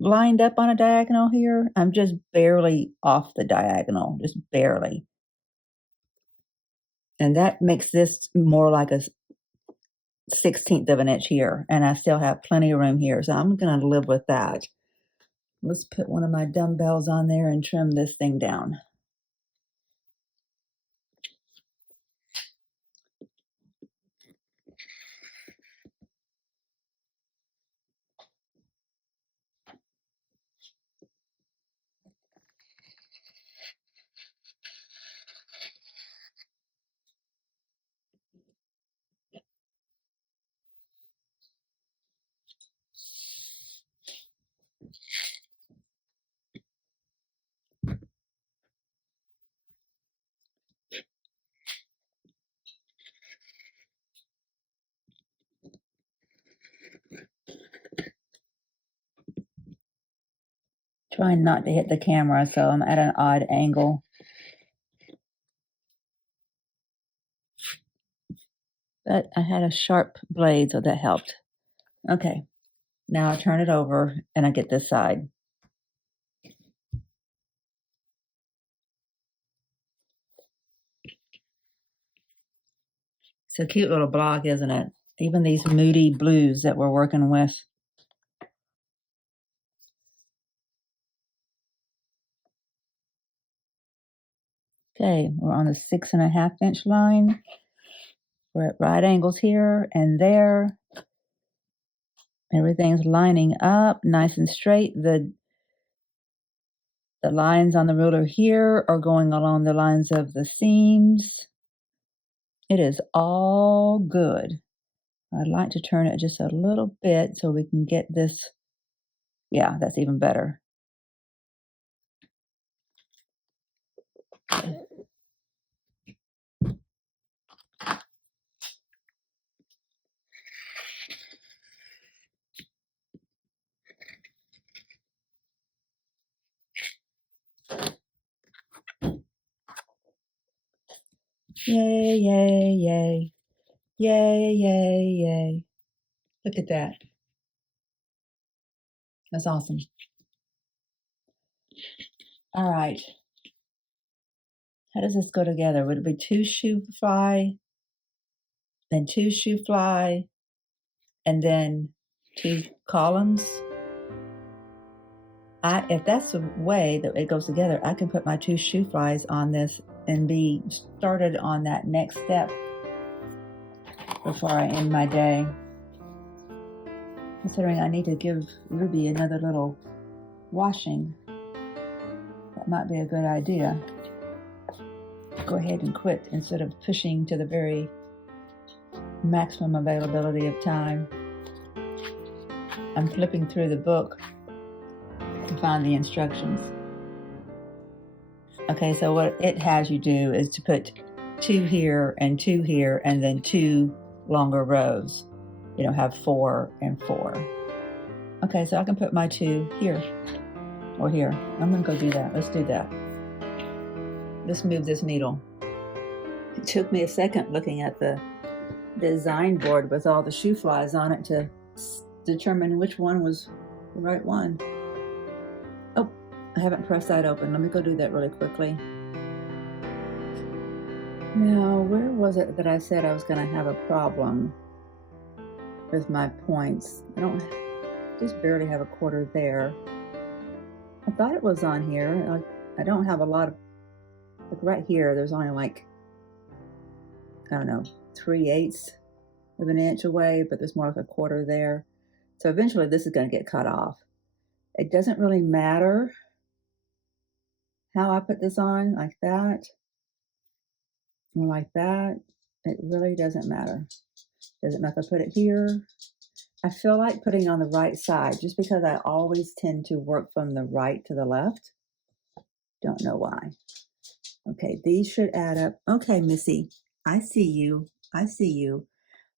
lined up on a diagonal here. I'm just barely off the diagonal, just barely. And that makes this more like a 1/16 of an inch here, and I still have plenty of room here, so I'm going to live with that. Let's put one of my dumbbells on there and trim this thing down. Trying not to hit the camera, so I'm at an odd angle. But I had a sharp blade, so that helped. Okay, now I turn it over and I get this side. It's a cute little block, isn't it? Even these moody blues that we're working with. Okay, we're on the 6.5 inch line. We're at right angles here and there. Everything's lining up nice and straight. The lines on the ruler here are going along the lines of the seams. It is all good. I'd like to turn it just a little bit so we can get this. Yeah, that's even better. Yay, yay, yay. Yay, yay, yay. Look at that. That's awesome. All right. How does this go together? Would it be 2 SHOOFLY, then 2 SHOOFLY, and then 2 columns? If that's the way that it goes together, I can put my 2 SHOOFLYs on this and be started on that next step. before I end my day. Considering I need to give Ruby another little washing, that might be a good idea. Go ahead and quit instead of pushing to the very maximum availability of time. I'm flipping through the book to find the instructions. Okay, so what it has you do is to put 2 here, and then 2 longer rows. You know, have 4 and 4. Okay, so I can put my 2 here or here. I'm gonna go do that. Let's do that. Let's move this needle. It took me a second looking at the design board with all the shoe flies on it to determine which one was the right one. Oh, I haven't pressed that open. Let me go do that really quickly. Now, where was it that I said I was going to have a problem with my points? I just barely have a quarter there. I thought it was on here. I don't have a lot of, like right here, there's only like, I don't know, 3/8 of an inch away, but there's more like a quarter there. So eventually this is going to get cut off. It doesn't really matter how I put this on, like that, or like that. It really doesn't matter. Doesn't matter if I put it here. I feel like putting it on the right side, just because I always tend to work from the right to the left. Don't know why. Okay, these should add up. Okay, Missy, I see you. I see you.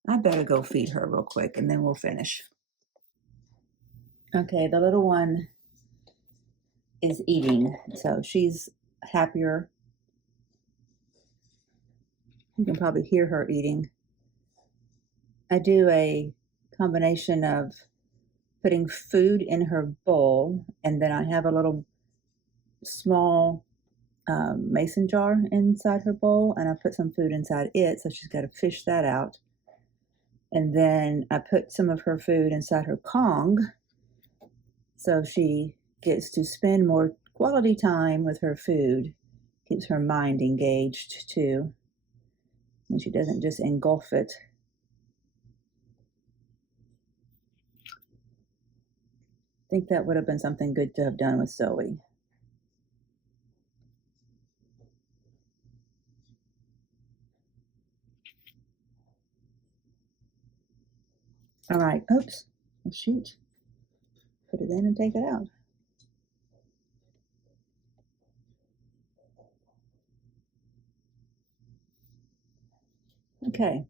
I better go feed her real quick and then we'll finish. Okay, the little one is eating, so she's happier. You can probably hear her eating. I do a combination of putting food in her bowl, and then I have a little small mason jar inside her bowl, and I put some food inside it, so she's got to fish that out. And then I put some of her food inside her Kong, so she gets to spend more quality time with her food. Keeps her mind engaged too, and she doesn't just engulf it. I think that would have been something good to have done with Zoe. All right, oops, oh, shoot. Put it in and take it out. Okay.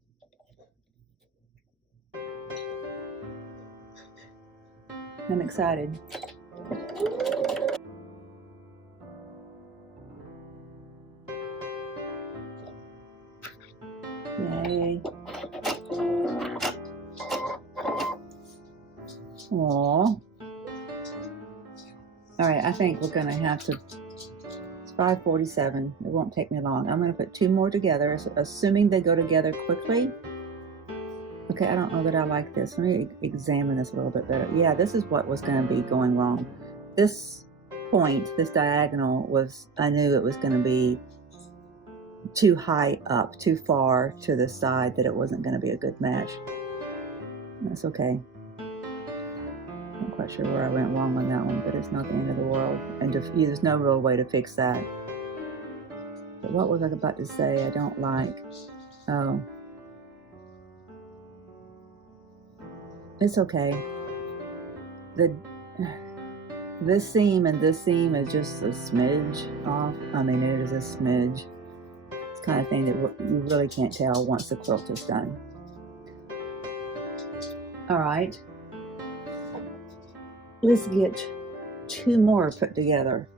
I'm excited. Yay. Aww. All right, I think we're gonna have to, it's 5:47. It won't take me long. I'm gonna put 2 more together, assuming they go together quickly. Okay, I don't know that I like this. Let me examine this a little bit better. Yeah, this is what was gonna be going wrong. This point, this diagonal was, I knew it was gonna be too high up, too far to the side, that it wasn't gonna be a good match. That's okay. I'm not quite sure where I went wrong on that one, but it's not the end of the world. And there's no real way to fix that. But what was I about to say I don't like? Oh. It's okay. This seam and this seam is just a smidge off. I mean, it is a smidge. It's the kind of thing that you really can't tell once the quilt is done. All right. Let's get 2 more put together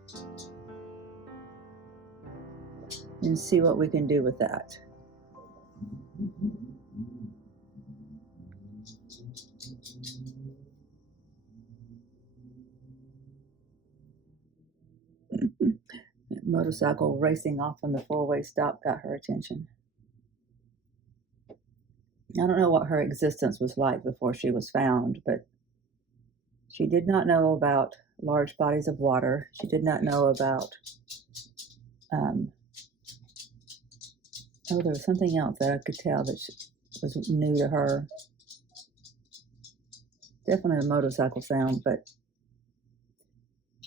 and see what we can do with that. Motorcycle racing off from the 4-way stop got her attention. I don't know what her existence was like before she was found, but she did not know about large bodies of water. She did not know about, oh, there was something else that I could tell that was new to her. Definitely a motorcycle sound, but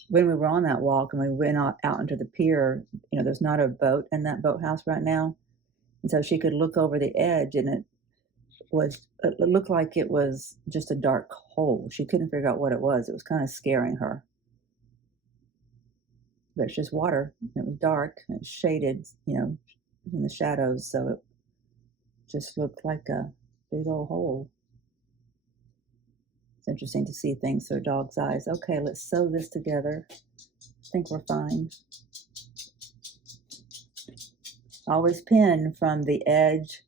when we were on that walk and we went out into the pier, there's not a boat in that boathouse right now. And so she could look over the edge, and it looked like it was just a dark hole. She couldn't figure out what it was. It was kind of scaring her. But it's just water. It was dark and it was shaded, in the shadows. So it just looked like a big old hole. It's interesting to see things through a dog's eyes. Okay, let's sew this together. I think we're fine. Always pin from the edge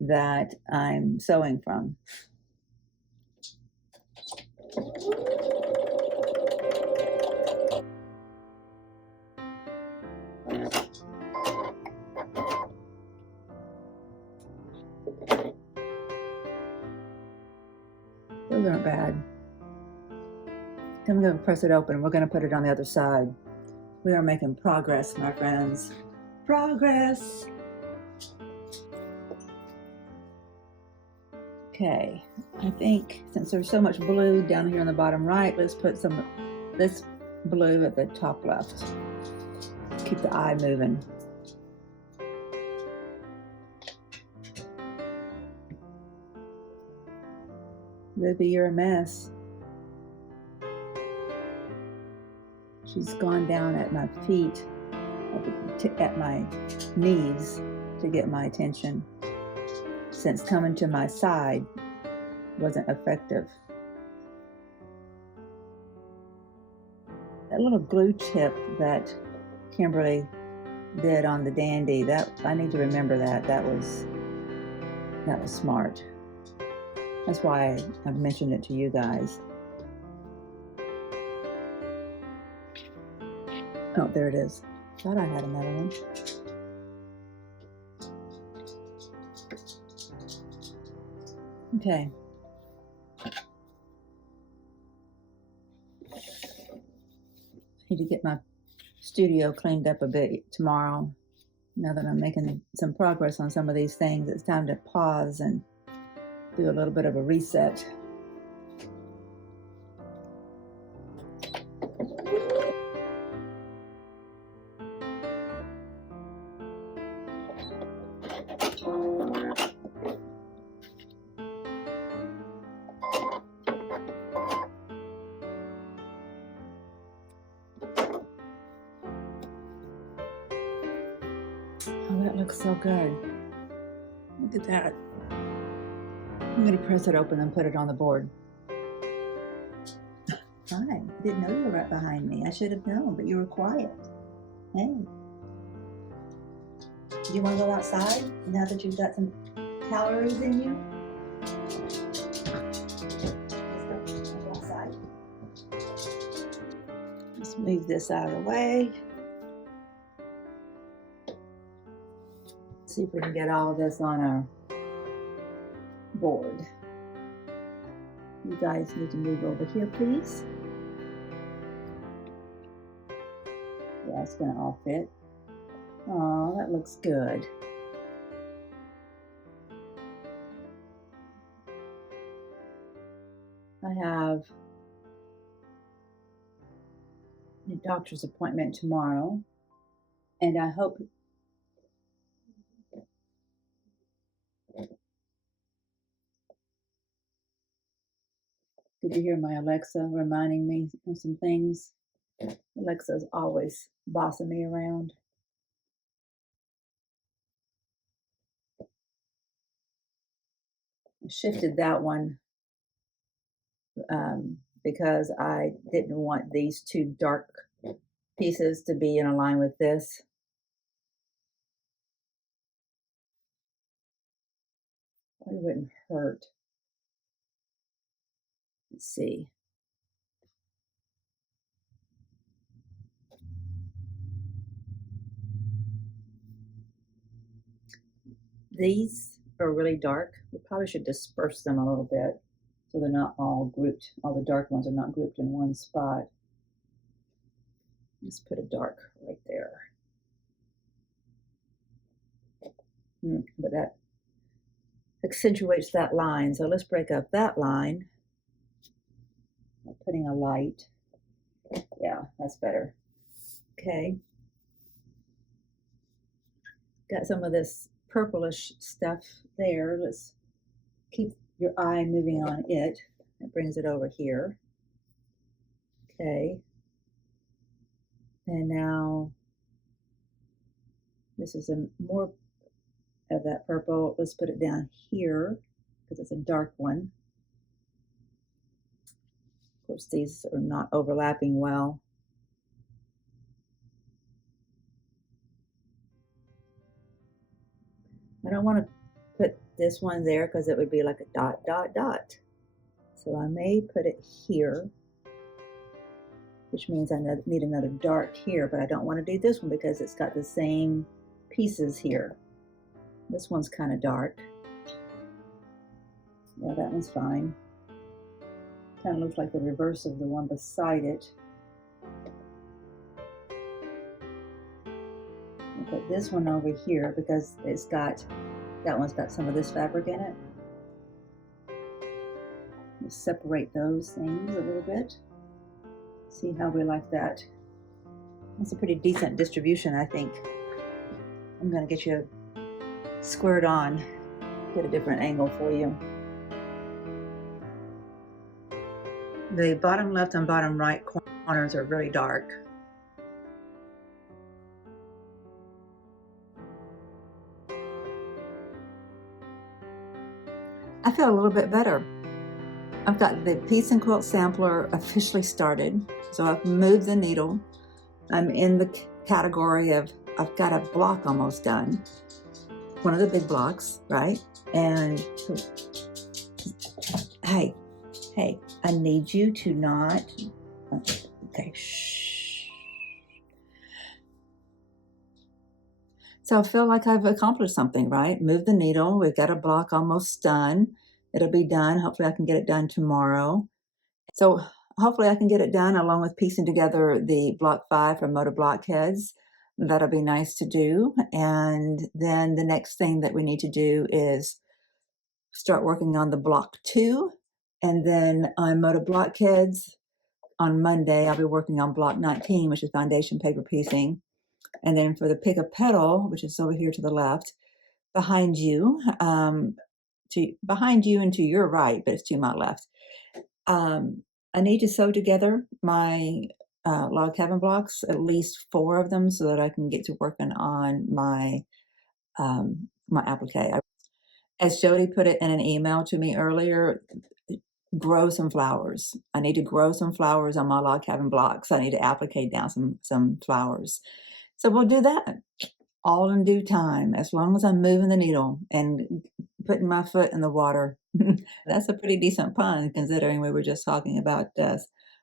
that I'm sewing from. Those aren't bad. Then we're going to press it open. We're going to put it on the other side. We are making progress, my friends. Progress. Okay, I think since there's so much blue down here on the bottom right, let's put some of this blue at the top left. Keep the eye moving. Ruby, you're a mess. She's gone down at my feet, at my knees to get my attention. Since coming to my side wasn't effective. That little glue tip that Kimberly did on the dandy, that I need to remember that was smart. That's why I've mentioned it to you guys. Oh, there it is. Thought I had another one. Okay. Need to get my studio cleaned up a bit tomorrow. Now that I'm making some progress on some of these things, it's time to pause and do a little bit of a reset. Oh, that looks so good. Look at that. I'm going to press it open and put it on the board. Hi, I didn't know you were right behind me. I should have known, but you were quiet. Hey. Do you want to go outside now that you've got some calories in you? Let's go outside. Let's move this out of the way. See if we can get all of this on our board. You guys need to move over here, please. Yeah, it's gonna all fit. Oh, that looks good. I have a doctor's appointment tomorrow, and I hope did you hear my Alexa reminding me of some things? Alexa's always bossing me around. I shifted that one because I didn't want these two dark pieces to be in a line with this. It wouldn't hurt. Let's see. These are really dark. We probably should disperse them a little bit so they're not all grouped. All the dark ones are not grouped in one spot. Let's put a dark right there. But that accentuates that line. So let's break up that line by putting a light. Yeah, that's better. Okay. Got some of this purplish stuff there. Let's keep your eye moving on it. That brings it over here. Okay. And now this is more of that purple. Let's put it down here because it's a dark one. Of course, these are not overlapping well. I don't want to put this one there because it would be like a dot, dot, dot. So I may put it here, which means I need another dark here, but I don't want to do this one because it's got the same pieces here. This one's kind of dark. Yeah, that one's fine. Kind of looks like the reverse of the one beside it. I'll put this one over here because it's got, that one's got some of this fabric in it. Let's separate those things a little bit. See how we like that. That's a pretty decent distribution, I think. I'm going to get you squared on, get a different angle for you. The bottom left and bottom right corners are really dark. I feel a little bit better. I've got the Piece and Quilt Sampler officially started. So I've moved the needle. I'm in the category of, I've got a block almost done. One of the big blocks, right? And hey, I need you to not, okay, shh. So I feel like I've accomplished something, right? Moved the needle, we've got a block almost done. It'll be done, hopefully I can get it done tomorrow. So hopefully I can get it done along with piecing together the block 5 from Moda Blockheads. That'll be nice to do. And then the next thing that we need to do is start working on the block 2. And then on Moda Blockheads on Monday, I'll be working on block 19, which is foundation paper piecing. And then for the pick a petal, which is over here to the left, behind you, behind you and to your right, but it's to my left. I need to sew together my log cabin blocks, at least 4 of them, so that I can get to working on my my applique. As Jody put it in an email to me earlier, grow some flowers. I need to grow some flowers on my log cabin blocks. I need to applique down some flowers. So we'll do that all in due time, as long as I'm moving the needle and putting my foot in the water. That's a pretty decent pun, considering we were just talking about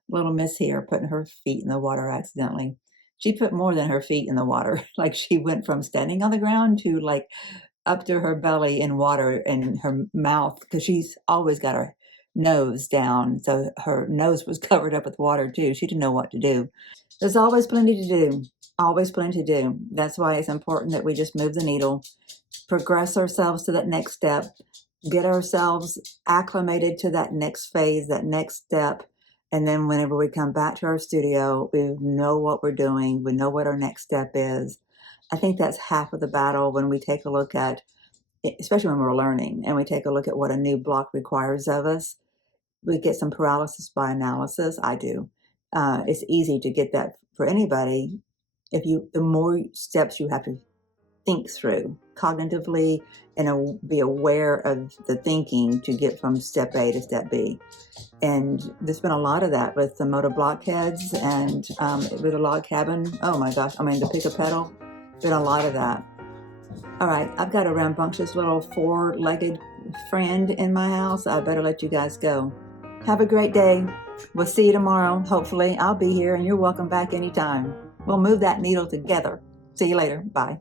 little Miss here putting her feet in the water accidentally. She put more than her feet in the water. Like she went from standing on the ground to like up to her belly in water and her mouth, because she's always got her nose down. So her nose was covered up with water too. She didn't know what to do. There's always plenty to do. Always plenty to do. That's why it's important that we just move the needle, progress ourselves to that next step, get ourselves acclimated to that next phase, that next step. And then whenever we come back to our studio, we know what we're doing. We know what our next step is. I think that's half of the battle when we take a look at, especially when we're learning, and we take a look at what a new block requires of us. We get some paralysis by analysis. I do. It's easy to get that for anybody. The more steps you have to think through cognitively and be aware of the thinking to get from step A to step B. And there's been a lot of that with the Moda Blockheads and with the log cabin. Oh my gosh, I mean, the pick a petal, been a lot of that. All right, I've got a rambunctious little 4-legged friend in my house. I better let you guys go. Have a great day. We'll see you tomorrow. Hopefully I'll be here and you're welcome back anytime. We'll move that needle together. See you later. Bye.